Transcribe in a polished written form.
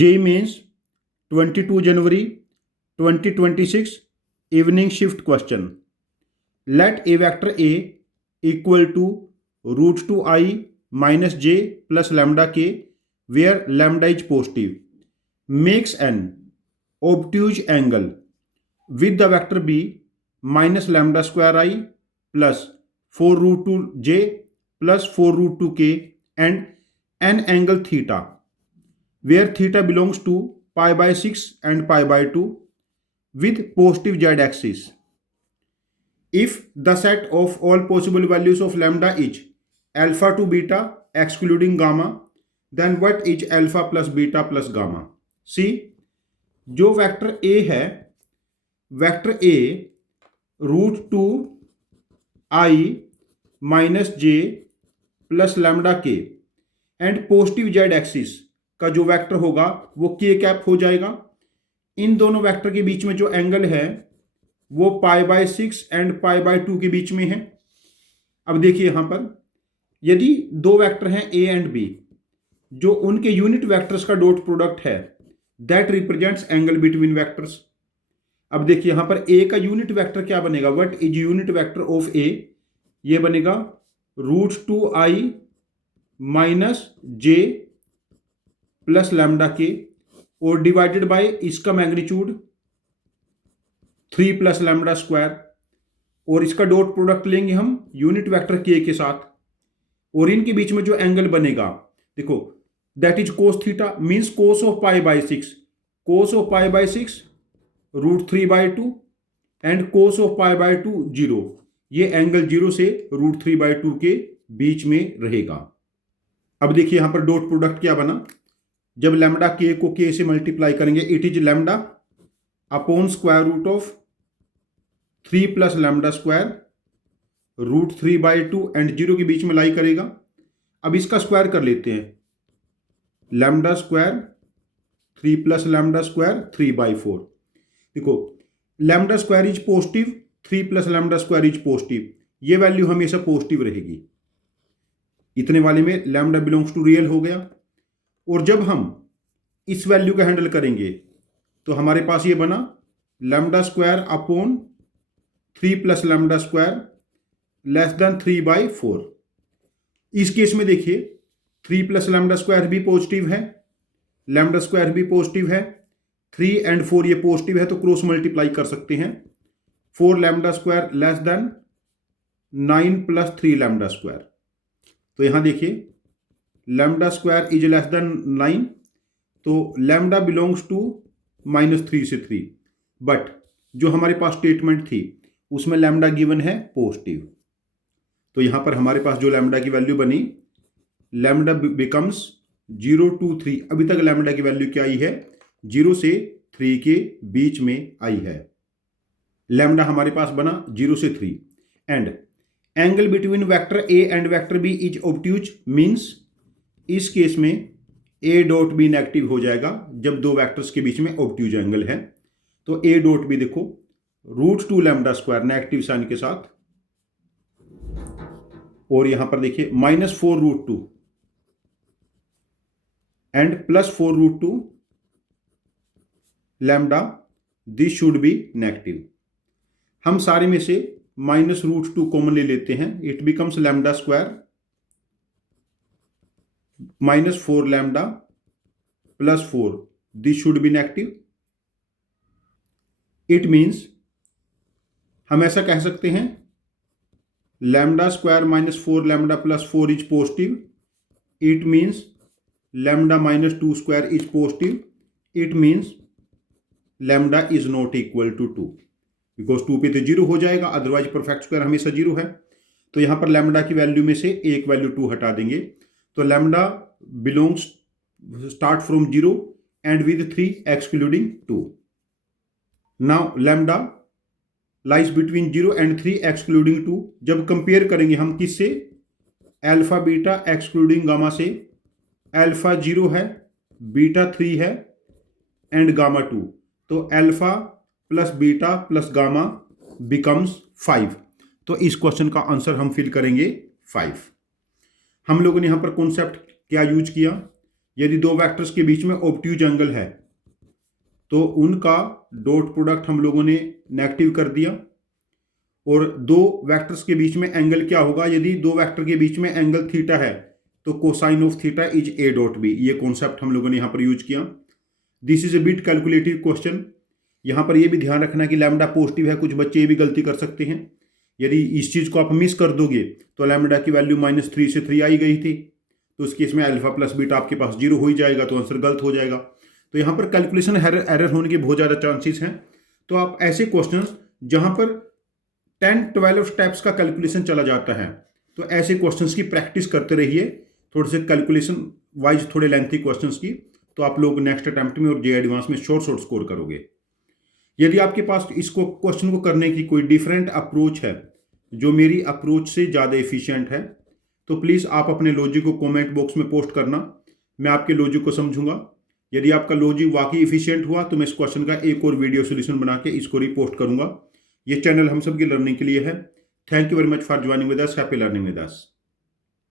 JEE Mains 22 January 2026 evening shift question. Let a vector A equal to root 2i minus j plus lambda k where lambda is positive makes an obtuse angle with the vector B minus lambda square I plus 4 root 2 j plus 4 root 2 k and an angle theta where theta belongs to pi by 6 and pi by 2 with positive z axis. If the set of all possible values of lambda is alpha to beta excluding gamma, then what is alpha plus beta plus gamma? See, जो vector A है, vector A root 2 I minus j plus lambda k and positive z axis का जो vector होगा वो के cap हो जाएगा। इन दोनों वेक्टर के बीच में जो एंगल है वो पाई बाय 6 एंड पाई बाय 2 के बीच में है। अब देखिए यहां पर यदि दो वेक्टर हैं ए एंड बी, जो उनके यूनिट वेक्टर्स का डॉट प्रोडक्ट है that represents angle between vectors. अब देखिए यहां पर ए का यूनिट वेक्टर क्या बनेगा, what is unit vector of A, ये बनेगा root 2i minus J plus lambda K और डिवाइडेड बाय इसका मैग्नीट्यूड 3 प्लस लैम्डा स्क्वायर और इसका डॉट प्रोडक्ट लेंगे हम यूनिट वेक्टर के के साथ और इनके बीच में जो एंगल बनेगा देखो that is cos theta means cos of pi by 6, cos of pi by 6 root 3 by 2 and cos of pi by 2 0। ये एंगल 0 से रूट 3 बाय 2 के बीच में रहेगा। अब देखिए यहां पर डॉट प्रोडक्ट क्या बना, जब लैम्डा के को के से मल्टीप्लाई करेंगे it is lambda upon square root of 3 plus lambda square root 3 by 2 and 0 के बीच में लाई करेगा। अब इसका स्क्वायर कर लेते हैं, lambda square 3 plus lambda square 3 by 4। देखो lambda square is positive, 3 plus lambda square is positive, ये वैल्यू हमेशा पॉजिटिव रहेगी। इतने वाले में लैम्डा बिलोंग्स टू रियल हो गया और जब हम इस वैल्यू का हैंडल करेंगे तो हमारे पास ये बना lambda square upon 3 plus lambda square less than 3 by 4। इस केस में देखिए 3 प्लस लैम्डा स्क्वायर भी पॉजिटिव है, लैम्डा स्क्वायर भी पॉजिटिव है, 3 एंड 4 ये पॉजिटिव है तो क्रॉस मल्टीप्लाई कर सकते हैं। 4 lambda square less than 9 plus 3 lambda square. तो यहां देखिए lambda square is less than 9 तो लैम्डा बिलोंग्स टू -3 से 3, बट जो हमारे पास स्टेटमेंट थी उसमें लैम्डा गिवन है पॉजिटिव। तो यहां पर हमारे पास जो लैम्डा की वैल्यू बनी लैम्डा बिकम्स 0 to 3। अभी तक लैम्डा की वैल्यू क्या आई है, 0 से 3 के बीच में आई है। लैम्डा हमारे पास बना 0 से 3 and angle between vector A and vector B is obtuse means इस केस में ए डॉट बी नेगेटिव हो जाएगा जब दो वेक्टर्स के बीच में ऑब्ट्यूज एंगल है। तो ए डॉट बी देखो root 2 lambda square negative sign के साथ और यहां पर देखिए -4 root 2 and plus 4 root 2 lambda, this should be negative. हम सारे में से -√2 कॉमन ले लेते हैं, it becomes lambda square -4 lambda plus 4, this should be negative. It means हम ऐसा कह सकते हैं lambda square -4 lambda plus 4 is positive, it means lambda -2 square is positive, it means lambda is not equal to 2 because 2 पे तो 0 हो जाएगा, otherwise perfect square हमेशा 0 है। तो यहां पर लैम्डा की वैल्यू में से एक वैल्यू 2 हटा देंगे तो lambda belongs start from 0 and with 3 excluding 2। Now lambda lies between 0 and 3 excluding 2। जब कंपेयर करेंगे हम किससे, अल्फा बीटा एक्सक्लूडिंग गामा से, अल्फा 0 है, बीटा 3 है एंड गामा 2, तो alpha plus beta plus gamma becomes 5। तो इस क्वेश्चन का आंसर हम फिल करेंगे 5। हम लोगों ने यहां पर कॉन्सेप्ट क्या यूज किया, यदि दो वेक्टर्स के बीच में ऑब्ट्यूज एंगल है तो उनका डॉट प्रोडक्ट हम लोगों ने नेगेटिव कर दिया। और दो वेक्टर्स के बीच में एंगल क्या होगा, यदि दो वेक्टर के बीच में एंगल थीटा है तो cosine of theta is A dot B. ये कॉन्सेप्ट हम लोगों ने यहां पर यूज किया। This is a bit calculative question. यहां पर यह भी ध्यान रखना कि लैम्डा पॉजिटिव है, कुछ बच्चे ये भी गलती कर सकते हैं। यदि इस चीज को आप मिस कर दोगे तो लैम्डा की वैल्यू -3 से 3 आई गई थी, तो उस केस में अल्फा प्लस बीटा आपके पास 0 हो ही जाएगा, तो आंसर गलत हो जाएगा। तो यहाँ पर कैलकुलेशन एरर होने के बहुत ज़्यादा चांसेस हैं। तो आप ऐसे क्वेश्चंस जहाँ पर 10-12 स्टेप्स का कैलकुलेशन चला जाता है, तो ऐसे क्वेश्चंस की प्रैक्टिस करते रहिए, थोड़े से कैलकुलेशन वाइज थोड़े लेंथी क्वेश्चंस की, तो आप लोग नेक्स्ट अटेम्प्ट में और जे एडवांस में शॉर्ट स्कोर करोगे। यदि आपके पास इसको क्वेश्चन को करने की कोई डिफरेंट अप्रोच है जो मेरी अप्रोच से ज़्यादा एफिशिएंट है, तो प्लीज़ आप अपने लॉजिक को कमेंट बॉक्स में पोस्ट करना, मैं आपके लॉजिक को समझूंगा। यदि आपका लॉजिक वाकई एफिशिएंट हुआ तो मैं इस क्वेश्चन का एक और वीडियो सोल्यूशन बना के इसको रिपोस्ट करूंगा। ये चैनल हम सब की लर्निंग के लिए है। Thank you very much for joining with us. Happy learning with us.